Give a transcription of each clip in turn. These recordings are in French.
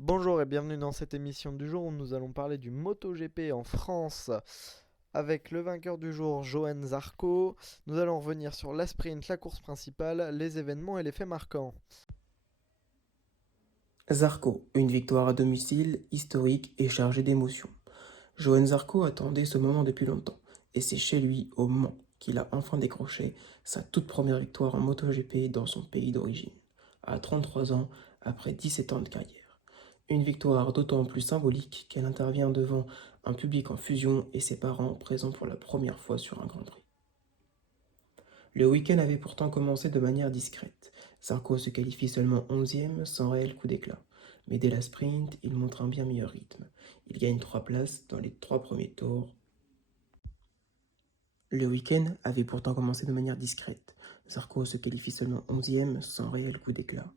Bonjour et bienvenue dans cette émission du jour où nous allons parler du MotoGP en France avec le vainqueur du jour, Johann Zarco. Nous allons revenir sur la sprint, la course principale, les événements et les faits marquants. Zarco, une victoire à domicile, historique et chargée d'émotions. Johann Zarco attendait ce moment depuis longtemps, et c'est chez lui, au Mans, qu'il a enfin décroché sa toute première victoire en MotoGP dans son pays d'origine, à 33 ans, après 17 ans de carrière. Une victoire d'autant plus symbolique qu'elle intervient devant un public en fusion et ses parents présents pour la première fois sur un Grand Prix. Le week-end avait pourtant commencé de manière discrète. Zarco se qualifie seulement 11e sans réel coup d'éclat. Mais dès la sprint, il montre un bien meilleur rythme. Il gagne 3 places dans les 3 premiers tours. Le week-end avait pourtant commencé de manière discrète. Zarco se qualifie seulement 11e sans réel coup d'éclat.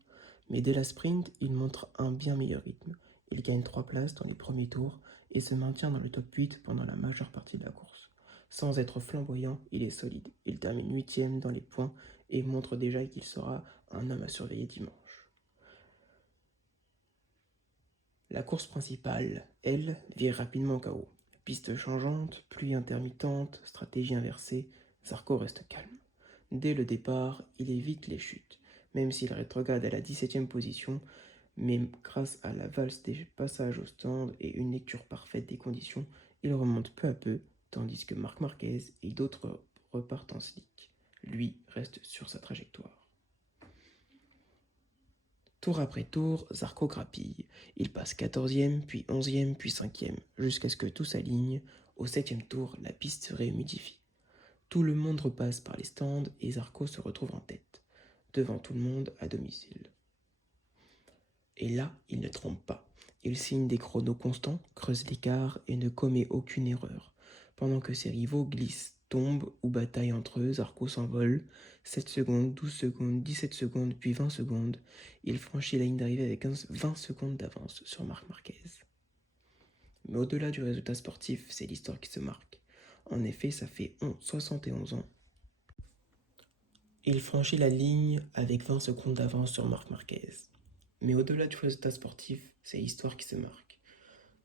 Mais dès la sprint, il montre un bien meilleur rythme. Il gagne 3 places dans les premiers tours et se maintient dans le top 8 pendant la majeure partie de la course. Sans être flamboyant, il est solide. Il termine 8e dans les points et montre déjà qu'il sera un homme à surveiller dimanche. La course principale, elle, vire rapidement au chaos. Piste changeante, pluie intermittente, stratégie inversée, Zarco reste calme. Dès le départ, il évite les chutes, même s'il rétrograde à la 17e position, mais grâce à la valse des passages au stand et une lecture parfaite des conditions, il remonte peu à peu, tandis que Marc Marquez et d'autres repartent en slick. Lui reste sur sa trajectoire. Tour après tour, Zarco grappille. Il passe 14e, puis 11e, puis 5e, jusqu'à ce que tout s'aligne. Au 7e tour, la piste se réhumidifie. Tout le monde repasse par les stands et Zarco se retrouve en tête, devant tout le monde à domicile. Et là, il ne trompe pas. Il signe des chronos constants, creuse l'écart et ne commet aucune erreur. Pendant que ses rivaux glissent, tombent ou bataillent entre eux, Zarco s'envole. 7 secondes, 12 secondes, 17 secondes, puis 20 secondes. Il franchit la ligne d'arrivée avec 20 secondes d'avance sur Marc Marquez. Mais au-delà du résultat sportif, c'est l'histoire qui se marque. En effet, ça fait 71 ans. Il franchit la ligne avec 20 secondes d'avance sur Marc Marquez. Mais au-delà du résultat sportif, c'est l'histoire qui se marque.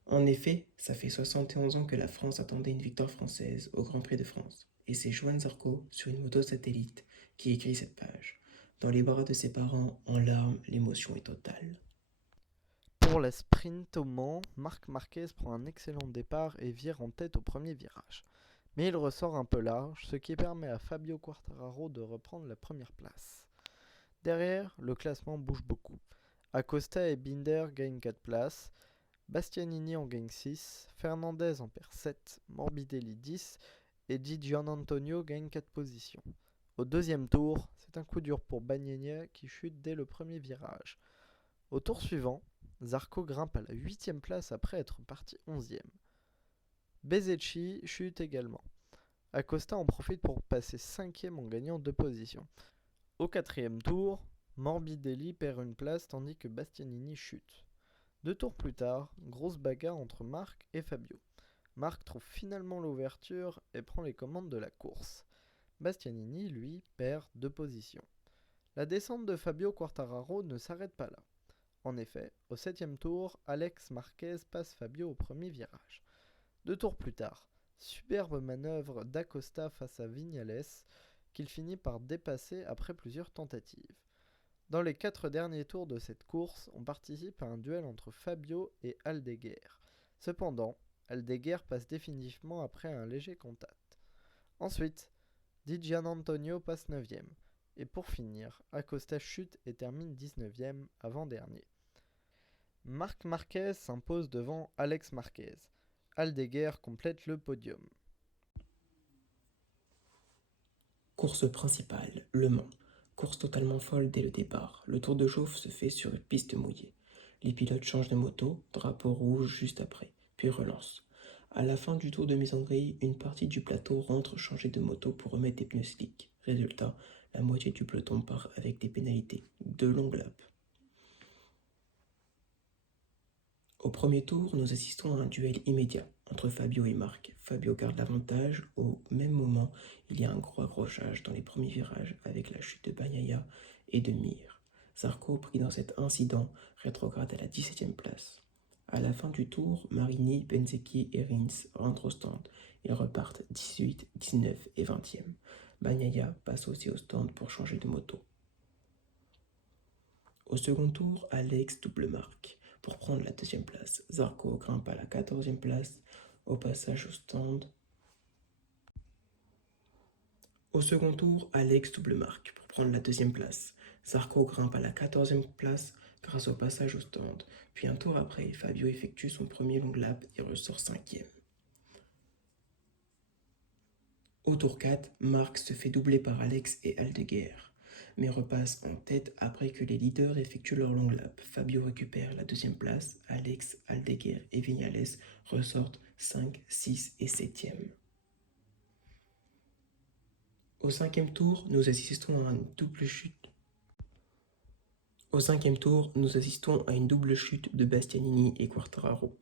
En effet, ça fait 71 ans que la France attendait une victoire française au Grand Prix de France. Et c'est Johann Zarco, sur une moto satellite, qui écrit cette page. Dans les bras de ses parents, en larmes, l'émotion est totale. Pour la sprint au Mans, Marc Marquez prend un excellent départ et vire en tête au premier virage. Mais il ressort un peu large, ce qui permet à Fabio Quartararo de reprendre la première place. Derrière, le classement bouge beaucoup. Acosta et Binder gagnent 4 places, Bastianini en gagne 6, Fernandez en perd 7, Morbidelli 10 et Di Giannantonio gagne 4 positions. Au deuxième tour, c'est un coup dur pour Bagnaia qui chute dès le premier virage. Au tour suivant, Zarco grimpe à la 8ème place après être parti 11ème. Bezzecchi chute également. Acosta en profite pour passer 5ème en gagnant 2 positions. Au quatrième tour, Morbidelli perd une place tandis que Bastianini chute. 2 tours plus tard, grosse bagarre entre Marc et Fabio. Marc trouve finalement l'ouverture et prend les commandes de la course. Bastianini, lui, perd 2 positions. La descente de Fabio Quartararo ne s'arrête pas là. En effet, au 7ème tour, Alex Marquez passe Fabio au premier virage. 2 tours plus tard, superbe manœuvre d'Acosta face à Vignales qu'il finit par dépasser après plusieurs tentatives. Dans les 4 derniers tours de cette course, on participe à un duel entre Fabio et Aldeguer. Cependant, Aldeguer passe définitivement après un léger contact. Ensuite, Di Giannantonio passe 9ème. Et pour finir, Acosta chute et termine 19ème avant-dernier. Marc Marquez s'impose devant Alex Marquez. Aldeguer complète le podium. Course principale, Le Mans. Course totalement folle dès le départ. Le tour de chauffe se fait sur une piste mouillée. Les pilotes changent de moto, drapeau rouge juste après, puis relancent. À la fin du tour de mise en grille, une partie du plateau rentre changer de moto pour remettre des pneus slick. Résultat, la moitié du peloton part avec des pénalités, 2 longues laps. Au premier tour, nous assistons à un duel immédiat entre Fabio et Marc. Fabio garde l'avantage. Au même moment, il y a un gros accrochage dans les premiers virages avec la chute de Bagnaia et de Mir. Zarco, pris dans cet incident, rétrograde à la 17e place. À la fin du tour, Marini, Bezzecchi et Rins rentrent au stand. Ils repartent 18, 19 et 20e. Bagnaia passe aussi au stand pour changer de moto. Au second tour, Alex double marque pour prendre la 2e place. Zarco grimpe à la 14e place au passage au stand. Au second tour, Alex double marque pour prendre la 2e place. Zarco grimpe à la 14e place grâce au passage au stand. Puis un tour après, Fabio effectue son premier long lap et ressort 5e. Au tour 4, Marc se fait doubler par Alex et Aldeguer, mais repasse en tête après que les leaders effectuent leur long lap. Fabio récupère la 2e place, Alex, Aldeguer et Viñales ressortent 5, 6 et 7e. Au 5e tour, nous assistons à une double chute. Au 5e tour, nous assistons à une double chute de Bastianini et Quartararo.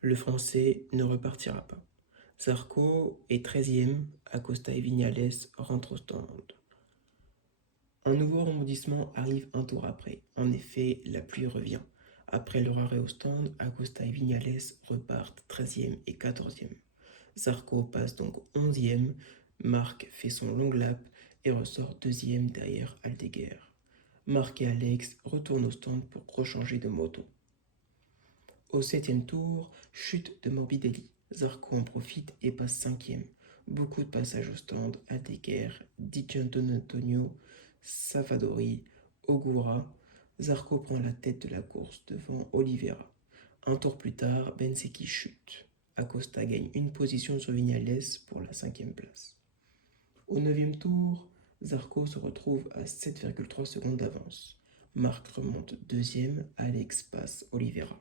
Le Français ne repartira pas. Zarco est 13e, Acosta et Viñales rentrent au stand. Un nouveau rebondissement arrive un tour après. En effet, la pluie revient. Après leur arrêt au stand, Acosta et Viñales repartent 13e et 14e. Zarco passe donc 11e, Marc fait son long lap et ressort 2e derrière Aldeguer. Marc et Alex retournent au stand pour rechanger de moto. Au 7e tour, chute de Morbidelli. Zarco en profite et passe 5e. Beaucoup de passages au stand, Aldeguer, Di Gianantonio, Savadori, Ogura. Zarco prend la tête de la course devant Oliveira. Un tour plus tard, Bezzecchi chute. Acosta gagne une position sur Viñales pour la 5e place. Au 9e tour, Zarco se retrouve à 7,3 secondes d'avance. Marc remonte 2e, Alex passe Oliveira.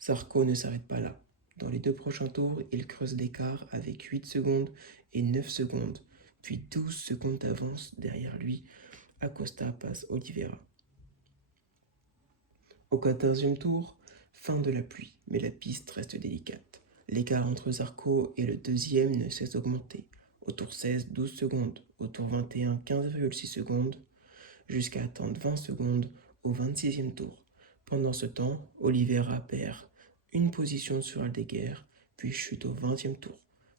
Zarco ne s'arrête pas là. Dans les 2 prochains tours, il creuse l'écart avec 8 secondes et 9 secondes, puis 12 secondes d'avance derrière lui. Acosta passe Oliveira. Au 14e tour, fin de la pluie, mais la piste reste délicate. L'écart entre Zarco et le 2e ne cesse d'augmenter. Au tour 16, 12 secondes. Au tour 21, 15,6 secondes, jusqu'à attendre 20 secondes au 26e tour. Pendant ce temps, Oliveira perd une position sur Aldeguer, puis chute au 20e tour,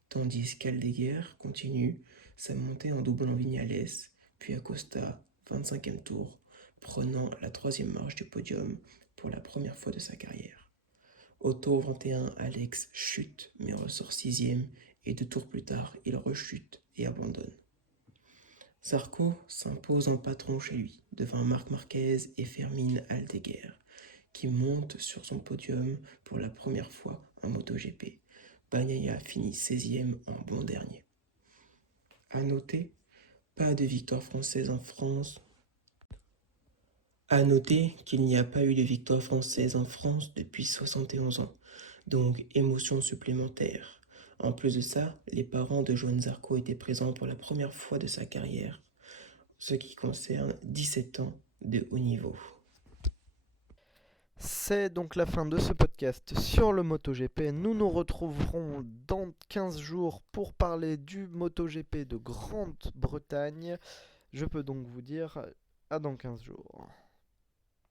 tandis qu'Aldeguer continue sa montée en doublant Viñales, puis Acosta, 25e tour, prenant la 3e marche du podium pour la première fois de sa carrière. Au tour 21, Alex chute, mais ressort 6e, et 2 tours plus tard, il rechute et abandonne. Zarco s'impose en patron chez lui, devant Marc Marquez et Fermín Aldeguer, qui monte sur son podium pour la première fois en MotoGP. Bagnaia finit 16e en bon dernier. À noter, pas de victoire française en France. À noter qu'il n'y a pas eu de victoire française en France depuis 71 ans, donc émotion supplémentaire. En plus de ça, les parents de Johann Zarco étaient présents pour la première fois de sa carrière, ce qui concerne 17 ans de haut niveau. C'est donc la fin de ce podcast sur le MotoGP. Nous nous retrouverons dans 15 jours pour parler du MotoGP de Grande-Bretagne. Je peux donc vous dire à dans 15 jours.